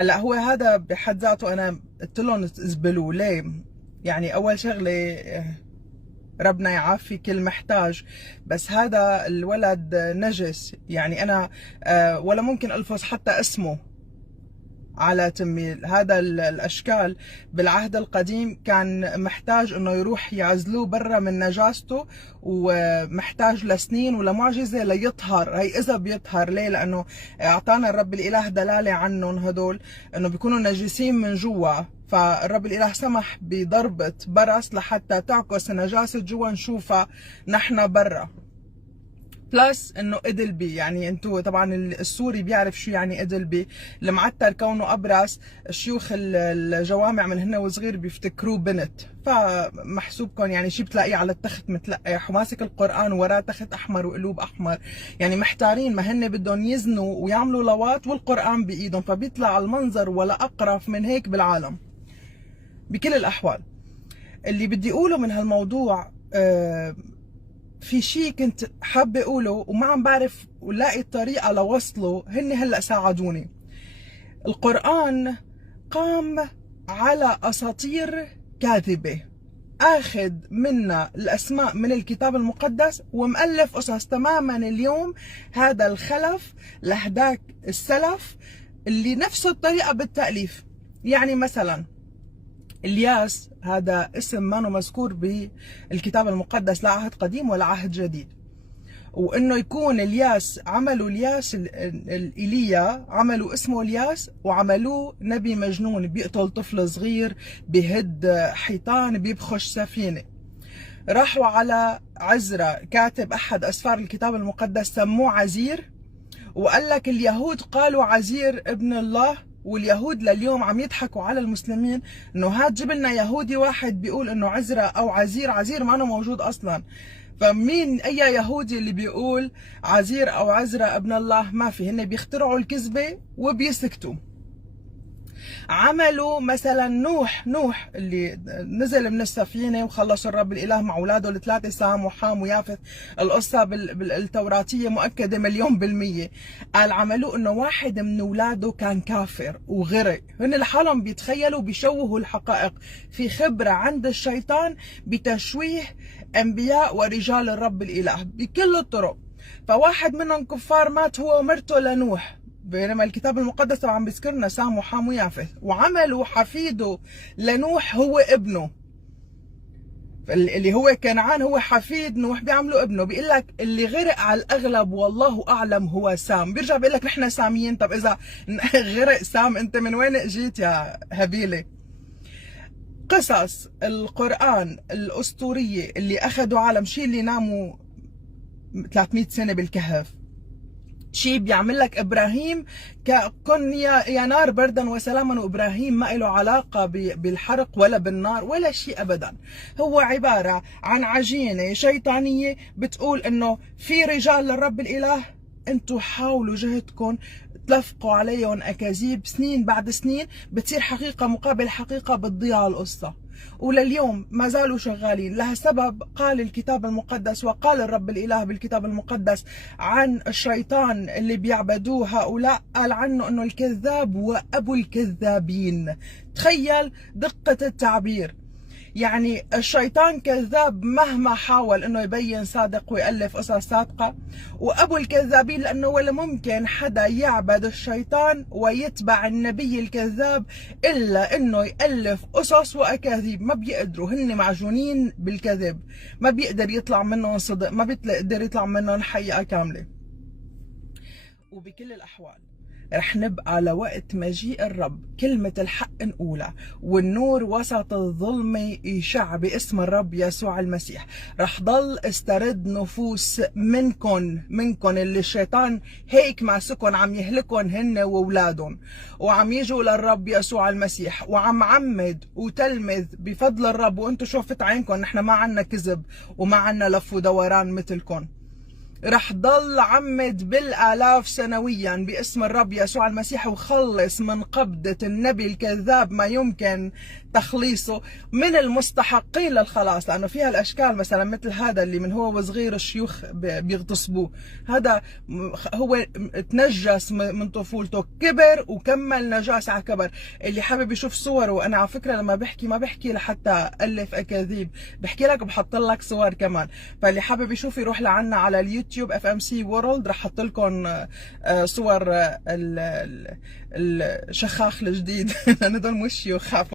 هلا هو هذا بحد ذاته انا قلت لهم زبلوا ليه. يعني اول شغله ربنا يعافي كل محتاج، بس هذا الولد نجس. يعني انا ولا ممكن الفظ حتى اسمه على تمي. هذا الاشكال بالعهد القديم كان محتاج انه يروح يعزلوه برا من نجاسته، ومحتاج لسنين ولمعجزه ليطهر. هي اذا بيطهر ليه؟ لانه اعطانا الرب الاله دلاله عنهم هدول انه بيكونوا نجسين من جوا، فالرب الاله سمح بضربه برص لحتى تعكس النجاسه جوا نشوفها نحن برا. بلس انه ادلبي، يعني انتو طبعا السوري بيعرف شو يعني ادلبي. المعتر كونه ابرص، شيوخ الجوامع من هن وصغير بيفتكروه بنت، فمحسوبكم يعني شي بتلاقيه على التخت متلقح وماسك القران ووراه تخت احمر وقلوب احمر. يعني محتارين، ما هن بدهم يزنوا ويعملوا لواط والقران بايدهم، فبيطلع المنظر ولا اقرف من هيك بالعالم. بكل الاحوال اللي بدي اقوله من هالموضوع في شيء كنت حابة أقوله وما عم بعرف ولاقي الطريقة لوصله. هن هلأ ساعدوني. القرآن قام على أساطير كاذبة، اخذ منا الاسماء من الكتاب المقدس ومؤلف قصص تماما. اليوم هذا الخلف لهداك السلف اللي نفس الطريقة بالتأليف. يعني مثلا الياس هذا اسم ما مذكور بالكتاب المقدس، لا عهد قديم ولا عهد جديد. وانه يكون الياس، عملوا الياس ايليا عملوا اسمه الياس وعملوه نبي مجنون بيقتل طفل صغير، بيهد حيطان، بيبخش سفينه. راحوا على عزرا كاتب احد اسفار الكتاب المقدس سموه عزير، وقال لك اليهود قالوا عزير ابن الله. واليهود لليوم عم يضحكوا على المسلمين انه هات جيب لنا يهودي واحد بيقول انه عزرا او عزير. عزير ما موجود اصلا. فمين اي يهودي اللي بيقول عزير او عزرا ابن الله؟ ما في. هن بيخترعوا الكذبه وبيسكتوا. عملوا مثلا نوح اللي نزل من السفينه وخلص الرب الاله مع اولاده الثلاثه سام وحام ويافث. القصه بالتوراتيه مؤكده مليون بالميه. قال عملوه انه واحد من اولاده كان كافر وغرق. هن لحالهم بيتخيلوا بيشوهوا الحقائق. في خبره عند الشيطان بتشويه انبياء ورجال الرب الاله بكل الطرق. فواحد منهم كفار مات هو ومرته لنوح، بينما الكتاب المقدس طبعا بيذكرنا سام وحام ويافث. وعملوا حفيده لنوح هو ابنه، اللي هو كنعان هو حفيد نوح، بيعملوا ابنه. بيقول لك اللي غرق على الاغلب والله اعلم هو سام. بيرجع بيقول لك نحن ساميين. طب اذا غرق سام انت من وين اجيت يا هبيله؟ قصص القرآن الأسطورية اللي أخذوا عالم، شيء اللي ناموا 300 سنة بالكهف، شيء بيعمل لك ابراهيم كن يا نار بردا وسلاما، وابراهيم ما له علاقه بالحرق ولا بالنار ولا شيء ابدا. هو عباره عن عجينه شيطانيه بتقول انه في رجال للرب الاله. انتم حاولوا جهدكم تلفقوا عليهم اكاذيب، سنين بعد سنين بتصير حقيقه مقابل حقيقه، بتضيع القصه. ولليوم ما زالوا شغالين. لها سبب قال الكتاب المقدس وقال الرب الإله بالكتاب المقدس عن الشيطان اللي بيعبدوه هؤلاء، قال عنه أنه الكذاب وأبو الكذابين. تخيل دقة التعبير. يعني الشيطان كذاب مهما حاول انه يبين صادق ويألف قصص صادقة، وابو الكذابين لانه ولا ممكن حدا يعبد الشيطان ويتبع النبي الكذاب الا انه يألف قصص واكاذيب. ما بيقدروا، هن معجونين بالكذب، ما بيقدر يطلع منهم صدق، ما بيقدر يطلع منهم حقيقة كاملة. وبكل الاحوال رح نبقى لوقت مجيء الرب كلمة الحق نقولها، والنور وسط الظلمة يشع باسم الرب يسوع المسيح. رح ضل استرد نفوس منكن اللي الشيطان هيك ماسكن عم يهلكن هن وولادهم، وعم يجوا للرب يسوع المسيح وعم عمد وتلمذ بفضل الرب. وانتم شوفت عينكم نحن ما عنا كذب وما عنا لف ودوران مثلكم. رح ضل عمد بالالاف سنويا باسم الرب يسوع المسيح، وخلص من قبضة النبي الكذاب ما يمكن تخليصه من المستحقين للخلاص. لانه فيها الاشكال مثلا مثل هذا اللي من هو وصغير الشيوخ بيغتصبوه، هذا هو تنجس من طفولته، كبر وكمل نجاسة على كبر. اللي حابب يشوف صوره، انا على فكرة لما بحكي ما بحكي لحتى الف اكاذيب، بحكي لك وبحط لك صور كمان. فاللي حابب يشوف يروح لعنا على اليوتيوب FMC World، رح احط لكم صور الشخاخ الجديد. لانه هدول مش شيوخ.